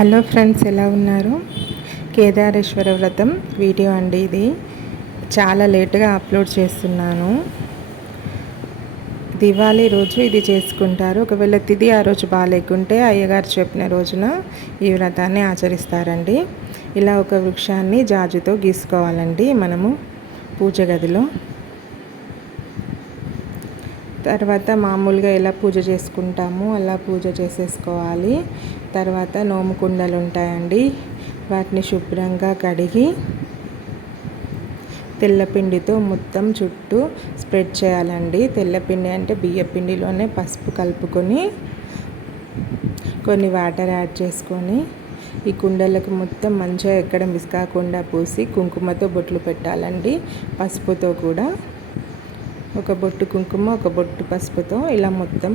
Hello friends ఎలా ఉన్నారు? కేదారేశ్వర వ్రతం వీడియో అండి ఇది. చాలా లేటుగా అప్లోడ్ చేస్తున్నాను. దివాళీ రోజు ఇది చేసుకుంటారు. ఒకవేళ తిది ఆ రోజు బాగాలేకుంటే అయ్యగారు చెప్పిన రోజున ఈ వ్రతాన్ని ఆచరిస్తారండి. ఇలా ఒక వృక్షాన్ని జాజుతో గీసుకోవాలండి మనము పూజ గదిలో. తర్వాత మామూలుగా ఎలా పూజ చేసుకుంటామో అలా పూజ చేసేసుకోవాలి. తర్వాత నోము కుండలు ఉంటాయండి. వాటిని శుభ్రంగా కడిగి తెల్లపిండితో మొత్తం చుట్టూ స్ప్రెడ్ చేయాలండి. తెల్లపిండి అంటే బియ్యపిండిలోనే పసుపు కలుపుకొని కొన్ని వాటర్ యాడ్ చేసుకొని ఈ కుండలకు మొత్తం మంచిగా ఎక్కడ మిస్ కాకుండా పూసి కుంకుమతో బొట్లు పెట్టాలండి. పసుపుతో కూడా. ఒక బొట్టు కుంకుమ ఒక బొట్టు పసుపుతో ఇలా మొత్తం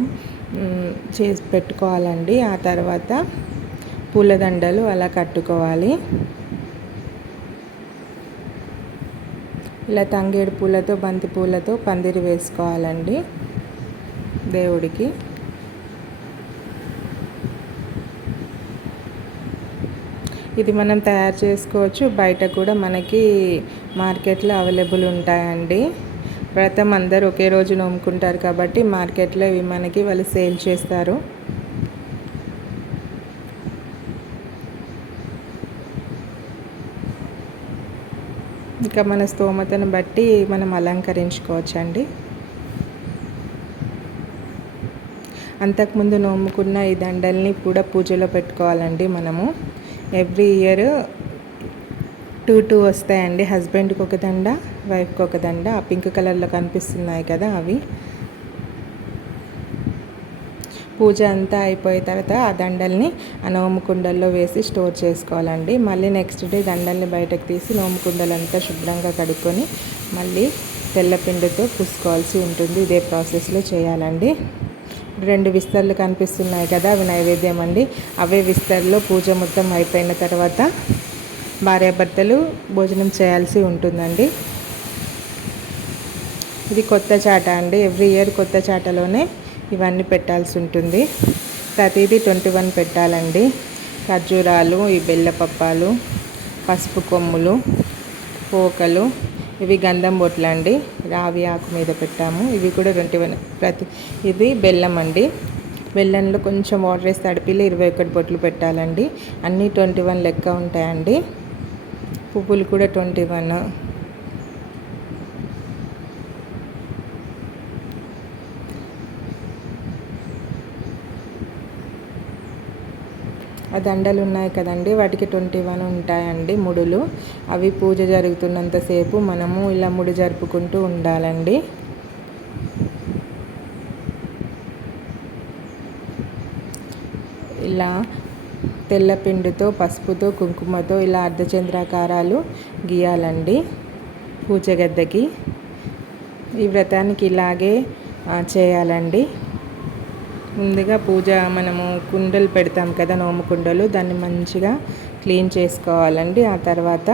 చేసి పెట్టుకోవాలండి. ఆ తర్వాత పూలదండలు అలా కట్టుకోవాలి. ఇలా తంగేడు పూలతో బంతి పూలతో పందిరి వేసుకోవాలండి దేవుడికి. ఇది మనం తయారు చేసుకోవచ్చు. బయట కూడా మనకి మార్కెట్లో అవైలబుల్ ఉంటాయండి. వ్రతం అందరూ ఒకే రోజు నోముకుంటారు కాబట్టి మార్కెట్లో ఇవి మనకి వాళ్ళు సేల్ చేస్తారు. ఇంకా మన స్తోమతను బట్టి మనం అలంకరించుకోవచ్చండి. అంతకుముందు నోముకున్న ఈ దండల్ని కూడా పూజలో పెట్టుకోవాలండి మనము. ఎవ్రీ ఇయర్ టూ టూ వస్తాయండి. హస్బెండ్కి ఒక దండ వైఫ్కి ఒక దండ. ఆ పింక్ కలర్లో కనిపిస్తున్నాయి కదా అవి. పూజ అంతా అయిపోయిన తర్వాత ఆ దండల్ని ఆ నోము కుండల్లో వేసి స్టోర్ చేసుకోవాలండి. మళ్ళీ నెక్స్ట్ డే దండల్ని బయటకు తీసి నోము కుండలంతా శుభ్రంగా కడుక్కొని మళ్ళీ తెల్లపిండితో పూసుకోవాల్సి ఉంటుంది. ఇదే ప్రాసెస్లో చేయాలండి. రెండు విస్తర్లు కనిపిస్తున్నాయి కదా అవి నైవేద్యం అండి. అవే విస్తర్లో పూజ మొత్తం అయిపోయిన తర్వాత భార్యాభర్తలు భోజనం చేయాల్సి ఉంటుందండి. ఇది కొత్త చాట అండి. ఎవ్రీ ఇయర్ కొత్త చాటలోనే ఇవన్నీ పెట్టాల్సి ఉంటుంది. ప్రతిదీ ట్వంటీ వన్ పెట్టాలండి. ఖర్జూరాలు ఈ బెల్లపప్పాలు పసుపు కొమ్ములు పోకలు ఇవి గంధం బొట్లు అండి రావి ఆకు మీద పెట్టాము. ఇవి కూడా ట్వంటీ వన్ ప్రతి ఇది బెల్లం అండి. బెల్లంలో కొంచెం వాటర్ వేసి తడిపిల్లి ఇరవై ఒకటి బొట్లు పెట్టాలండి. అన్నీ ట్వంటీ వన్ లెక్క ఉంటాయండి. పువ్వులు కూడా ట్వంటీ వన్. ఆ దండలు ఉన్నాయి కదండి వాటికి ట్వంటీ వన్ ఉంటాయండి ముడులు. అవి పూజ జరుగుతున్నంతసేపు మనము ఇలా ముడి జరుపుకుంటూ ఉండాలండి. ఇలా తెల్లపిండితో పసుపుతో కుంకుమతో ఇలా అర్ధచంద్రాకారాలు గీయాలండి పూచగద్దకి ఈ వ్రతానికి ఇలాగే చేయాలండి. ముందుగా పూజ మనము కుండలు పెడతాం కదా నోము కుండలు దాన్ని మంచిగా క్లీన్ చేసుకోవాలండి. ఆ తర్వాత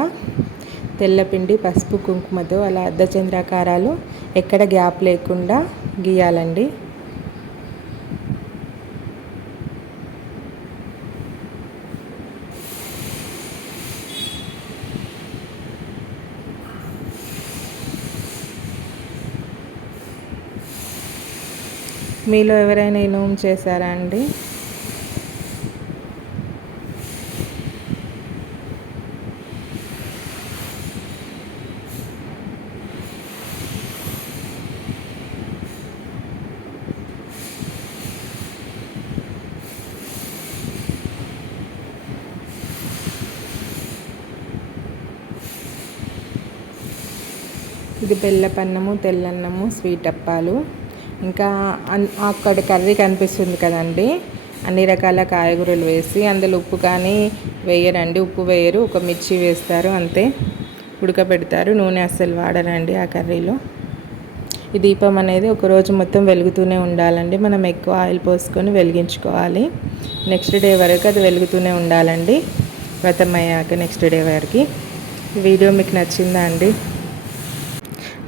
తెల్లపిండి పసుపు కుంకుమతో అలా అర్ధచంద్రాకారాలు ఎక్కడ గ్యాప్ లేకుండా గీయాలండి. మీలో ఎవరైనా ఈ నోము చేశారా అండి? ఇది బెల్లపన్నము తెల్లన్నము స్వీట్ అప్పాలు ఇంకా అక్కడ కర్రీ కనిపిస్తుంది కదండి. అన్ని రకాల కాయగూరలు వేసి అందులో ఉప్పు కానీ వేయరండి. ఉప్పు వేయరు ఒక మిర్చి వేస్తారు అంతే. ఉడకబెడతారు నూనె అస్సలు వాడరండి ఆ కర్రీలో. ఈ దీపం అనేది ఒకరోజు మొత్తం వెలుగుతూనే ఉండాలండి. మనం ఎక్కువ ఆయిల్ పోసుకొని వెలిగించుకోవాలి. నెక్స్ట్ డే వరకు అది వెలుగుతూనే ఉండాలండి. వ్రతం అయ్యాక నెక్స్ట్ డే వరకు. వీడియో మీకు నచ్చిందా అండి?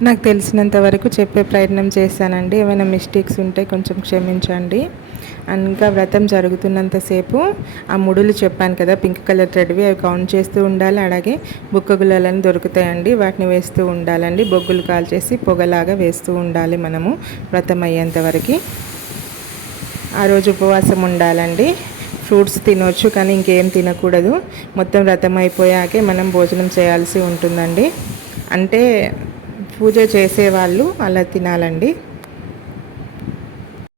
నాకు తెలిసినంత వరకు చెప్పే ప్రయత్నం చేశానండి. ఏమైనా మిస్టేక్స్ ఉంటే కొంచెం క్షమించండి. ఇంకా వ్రతం జరుగుతున్నంతసేపు ఆ ముడులు చెప్పాను కదా పింక్ కలర్ థ్రెడ్వి అవి కౌంట్ చేస్తూ ఉండాలి. అలాగే బుక్క గులాలని దొరుకుతాయండి. వాటిని వేస్తూ ఉండాలండి. బొగ్గులు కాల్చేసి పొగలాగా వేస్తూ ఉండాలి మనము వ్రతం అయ్యేంత వరకు. ఆ రోజు ఉపవాసం ఉండాలండి. ఫ్రూట్స్ తినొచ్చు కానీ ఇంకేం తినకూడదు. మొత్తం వ్రతం అయిపోయాకే మనం భోజనం చేయాల్సి ఉంటుందండి. అంటే పూజ చేసేవాళ్ళు అలా తినాలండి.